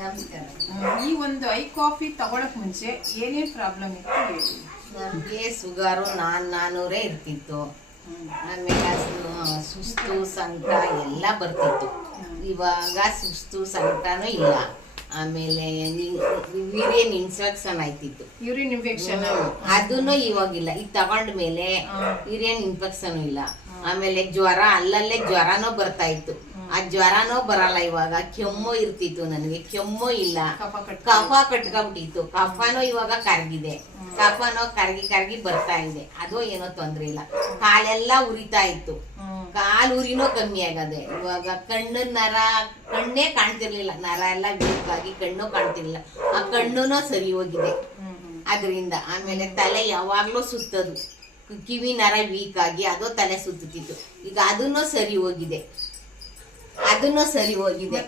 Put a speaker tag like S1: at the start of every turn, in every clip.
S1: ನಮಸ್ಕಾರ.
S2: ಈ ಒಂದು ಐ ಕಾಫಿ ತಗೊಳಕ್ ಮುಂಚೆ ಏನೇನ್ ಪ್ರಾಬ್ಲಮ್ ಇತ್ತು ಹೇಳಿ.
S1: ನಮಗೆ ಸುಗರು ನಾನ್ ನಾನೂರೇ ಇರ್ತಿತ್ತು. ಆಮೇಲೆ ಸುಸ್ತು ಸಂಕಟ ಎಲ್ಲ ಬರ್ತಿತ್ತು. ಇವಾಗ ಸುಸ್ತು ಸಂಕಟನೂ ಇಲ್ಲ. ಆಮೇಲೆ ಯೂರಿನ್ ಇನ್ಫೆಕ್ಷನ್ ಆಯ್ತಿತ್ತು.
S2: ಯೂರಿನ್ ಇನ್ಫೆಕ್ಷನ್
S1: ಅದನ್ನು ಇವಾಗಿಲ್ಲ. ಇದು ತಗೊಂಡ ಮೇಲೆ ಯೂರಿಯನ್ ಇನ್ಫೆಕ್ಷನ್ ಇಲ್ಲ. ಆಮೇಲೆ ಜ್ವರ ಅಲ್ಲಲ್ಲೇ ಜ್ವರನೂ ಬರ್ತಾ ಇತ್ತು. ಆ ಜ್ವರನೂ ಬರಲ್ಲ ಇವಾಗ. ಕೆಮ್ಮು ಇರ್ತಿತ್ತು ನನಗೆ. ಕೆಮ್ಮು ಇಲ್ಲ.
S2: ಕಫ
S1: ಕಟ್ಕೊಂಡ್ಬಿಟ್ಟಿತ್ತು. ಕಫನೂ ಇವಾಗ ಕರಗಿದೆ. ಕಫನೋ ಕರಗಿ ಕರಗಿ ಬರ್ತಾ ಇದೆ. ಅದು ಏನೋ ತೊಂದ್ರೆ ಇಲ್ಲ. ಕಾಲೆಲ್ಲ ಉರಿತಾ ಇತ್ತು. ಕಾಲು ಉರಿನೂ ಕಮ್ಮಿ ಆಗದೆ. ಇವಾಗ ಕಣ್ಣು ನರ ಕಣ್ಣೇ ಕಾಣ್ತಿರ್ಲಿಲ್ಲ. ನರ ಎಲ್ಲ ಬೀಕಾಗಿ ಕಣ್ಣು ಕಾಣ್ತಿರ್ಲಿಲ್ಲ. ಆ ಕಣ್ಣುನೂ ಸರಿ ಹೋಗಿದೆ. ಅದರಿಂದ ಆಮೇಲೆ ತಲೆ ಯಾವಾಗ್ಲೂ ಸುತ್ತದು. ಕಿವಿ ನರ ವೀಕ್ ಆಗಿ ಅದು ತಲೆ ಸುತ್ತುತ್ತಿತ್ತು. ಈಗ ಅದನ್ನು ಸರಿ ಹೋಗಿದೆ. ಅದನ್ನು ಸರಿ ಹೋಗಿದೆ.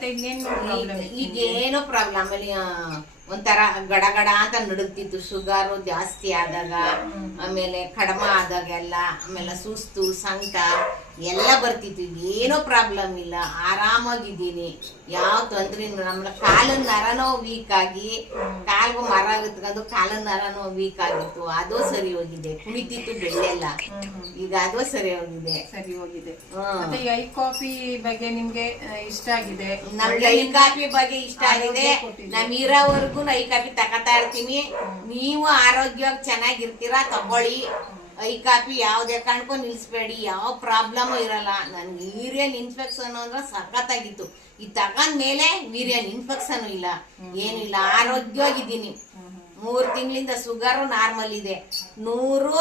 S1: ಈಗ ಏನೋ ಪ್ರಾಬ್ಲಮ್ ಆಮೇಲೆ ಒಂಥರ ಗಡ ಗಡ ಅಂತ ನಡುಗ್ತಿತ್ತು. ಶುಗರು ಜಾಸ್ತಿ ಆದಾಗ ಆಮೇಲೆ ಕಡಿಮೆ ಆದಾಗೆಲ್ಲ ಆಮೇಲೆ ಸುಸ್ತು ಸಂಕಟ ಎಲ್ಲ ಬರ್ತಿತ್ತು ಏನೋ ಪ್ರಾಬ್ಲಮ್ ಇಲ್ಲ. ಆರಾಮಾಗಿದ್ದೀನಿ. ಯಾವ ತೊಂದ್ರೆ ನಮ್ಮ ಕಾಲಿನ ನರನೋ ವೀಕ್ ಆಗಿ ಕಾಲು ಮರ ಎತ್ಕೊಂಡು ಕಾಲಿನ ನರನೋ ವೀಕ್ ಆಗಿತ್ತು. ಅದು ಸರಿ ಹೋಗಿದೆ. ಕುಣಿತಿತ್ತು ಬೆಳ್ಳೆಲ್ಲ ಈಗ ಅದು ಸರಿ ಹೋಗಿದೆ.
S2: ಸರಿ ಹೋಗಿದೆ.
S1: ಹ್ಮ್.
S2: ಮತ್ತೆ ಈ ಐ ಕಾಫಿ ಬಗ್ಗೆ ನಿಮ್ಗೆ ಇಷ್ಟ ಆಗಿದೆ?
S1: ನಮ್ಗೆ ಐ ಕಾಫಿ ಬಗ್ಗೆ ಇಷ್ಟ ಆಗಿದೆ. ನಮ್ ಇರೋವರೆಗೂ ಐ ಕಾಫಿ ತಗೋತಾ ಇರ್ತೀನಿ ನೀವು ಆರೋಗ್ಯವಾಗಿ ಚೆನ್ನಾಗಿರ್ತೀರಾ ತಗೊಳ್ಳಿ. ಐ ಕಾಪಿ ಯಾವ್ದೇ ಕಾರಣಕ್ಕೂ ನಿಲ್ಲಿಸ್ಬೇಡಿ ಯಾವ ಪ್ರಾಬ್ಲಮ್ ಇರಲ್ಲ. ನನ್ಗೆ ವೀರ್ಯನ್ ಇನ್ಫೆಕ್ಷನ್ ಅಂದ್ರೆ ಸಖತ್ತಾಗಿತ್ತು. ಈ ತಗೊಂಡ್ಮೇಲೆ ವೀರ್ಯನ್ ಇನ್ಫೆಕ್ಷನ್ ಇಲ್ಲ. ಏನಿಲ್ಲ ಆರೋಗ್ಯವಾಗಿದ್ದೀನಿ. ಮೂರ್ ತಿಂಗಳಿಂದ ಸುಗರು ನಾರ್ಮಲ್ ಇದೆ. ನೂರು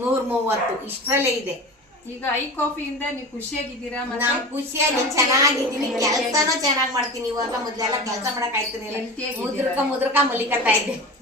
S1: ನೂರ್ ಮೂವತ್ತು. ಇಷ್ಟರಲ್ಲೇ ಇದೆ.
S2: ಈಗ ಐ ಕಾಫಿಯಿಂದ ನೀವು ಖುಷಿಯಾಗಿದ್ದೀರಾ
S1: ನಾನ್ ಖುಷಿಯಾಗಿ ಚೆನ್ನಾಗಿದ್ದೀನಿ. ಕೆಲಸನೂ ಚೆನ್ನಾಗಿ ಮಾಡ್ತೀನಿ. ಇವಾಗ ಮೊದ್ಲೆಲ್ಲ ಕೆಲಸ ಮಾಡಕ್
S2: ಆಯ್ತು?
S1: ಮುದ್ರಕ ಮುದ್ರಕ ಮಲಿಕತ್ತಾ ಇದ್ದೆ.